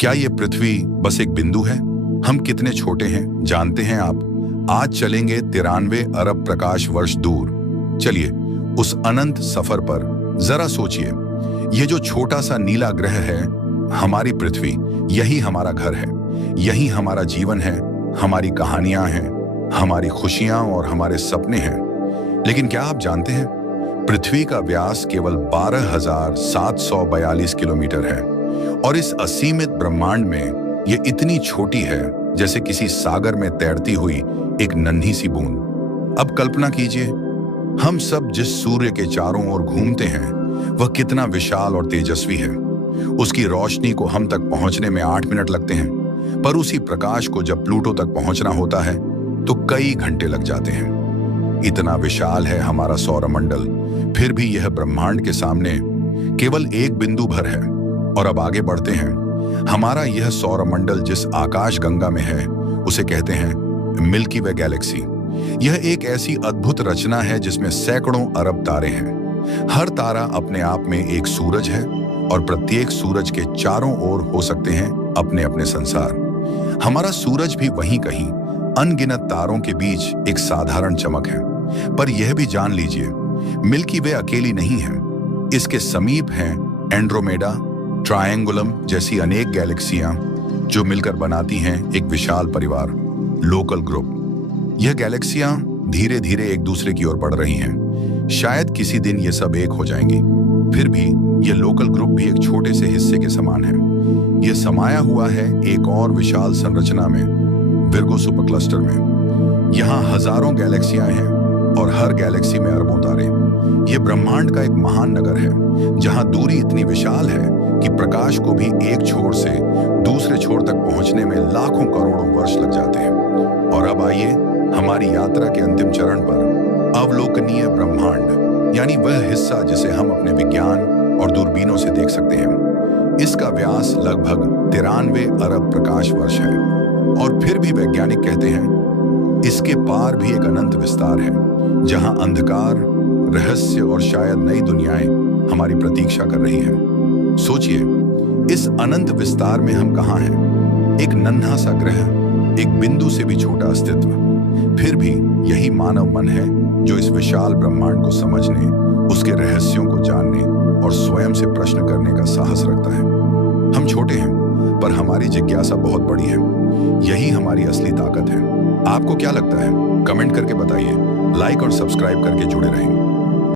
क्या ये पृथ्वी बस एक बिंदु है? हम कितने छोटे हैं जानते हैं आप? आज चलेंगे 93 अरब प्रकाश वर्ष दूर। चलिए उस अनंत सफर पर जरा सोचिए। ये जो छोटा सा नीला ग्रह है, हमारी पृथ्वी, यही हमारा घर है, यही हमारा जीवन है, हमारी कहानियां हैं, हमारी खुशियां और हमारे सपने हैं। लेकिन क्या आप जानते हैं, पृथ्वी का व्यास केवल 12,742 किलोमीटर है और इस असीमित ब्रह्मांड में ये इतनी छोटी है जैसे किसी सागर में तैरती हुई एक नन्ही सी बूंद। अब कल्पना कीजिए, हम सब जिस सूर्य के चारों ओर घूमते हैं वह कितना विशाल और तेजस्वी है। उसकी रोशनी को हम तक पहुंचने में 8 मिनट लगते हैं, पर उसी प्रकाश को जब प्लूटो तक पहुंचना होता है तो कई घंटे लग जाते हैं। इतना विशाल है हमारा सौरमंडल, फिर भी यह ब्रह्मांड के सामने केवल एक बिंदु भर है। और अब आगे बढ़ते हैं। हमारा यह सौरमंडल जिस आकाश गंगा में है उसे कहते हैं मिल्की वे गैलेक्सी। यह एक ऐसी अद्भुत रचना है जिसमें सैकड़ों अरब तारे हैं। हर तारा अपने आप में एक सूरज है और प्रत्येक सूरज के चारों ओर हो सकते हैं अपने अपने संसार। हमारा सूरज भी वहीं कहीं अनगिनत तारों के बीच एक साधारण चमक है। पर यह भी जान लीजिए, मिल्की वे अकेली नहीं है। इसके समीप हैं एंड्रोमेडा, ट्रायंगुलम जैसी अनेक गैलेक्सियां जो मिलकर बनाती हैं एक विशाल परिवार, लोकल ग्रुप। यह गैलेक्सियां धीरे धीरे एक दूसरे की ओर बढ़ रही हैं। शायद किसी दिन ये सब एक हो जाएंगी। फिर भी यह लोकल ग्रुप भी एक छोटे से हिस्से के समान है। यह समाया हुआ है एक और विशाल संरचना में, विर्गो सुपर क्लस्टर में। यहाँ हजारों गैलेक्सियां हैं और हर गैलेक्सी में अरबों तारे। ये ब्रह्मांड का एक महान नगर है जहां दूरी इतनी विशाल है कि प्रकाश को भी एक छोर से दूसरे छोर तक पहुंचने में लाखों करोड़ों वर्ष लग जाते हैं। और अब आइए हमारी यात्रा के अंतिम चरण पर, अवलोकनीय ब्रह्मांड, यानी वह हिस्सा जिसे हम अपने विज्ञान और दूरबीनों से देख सकते हैं। इसका व्यास लगभग 93 अरब प्रकाश वर्ष है और फिर भी वैज्ञानिक कहते हैं इसके पार भी एक अनंत विस्तार है जहां अंधकार, रहस्य और शायद नई दुनियाएं हमारी प्रतीक्षा कर रही हैं। सोचिए, इस अनंत विस्तार में हम कहां हैं? एक नन्हा सा ग्रह, एक बिंदु से भी छोटा अस्तित्व। फिर भी यही मानव मन है जो इस विशाल ब्रह्मांड को समझने, उसके रहस्यों को जानने और स्वयं से प्रश्न करने का साहस रखता है। हम छोटे हैं पर हमारी जिज्ञासा बहुत बड़ी है। यही हमारी असली ताकत है। आपको क्या लगता है? कमेंट करके बताइए। लाइक और सब्सक्राइब करके जुड़े रहें।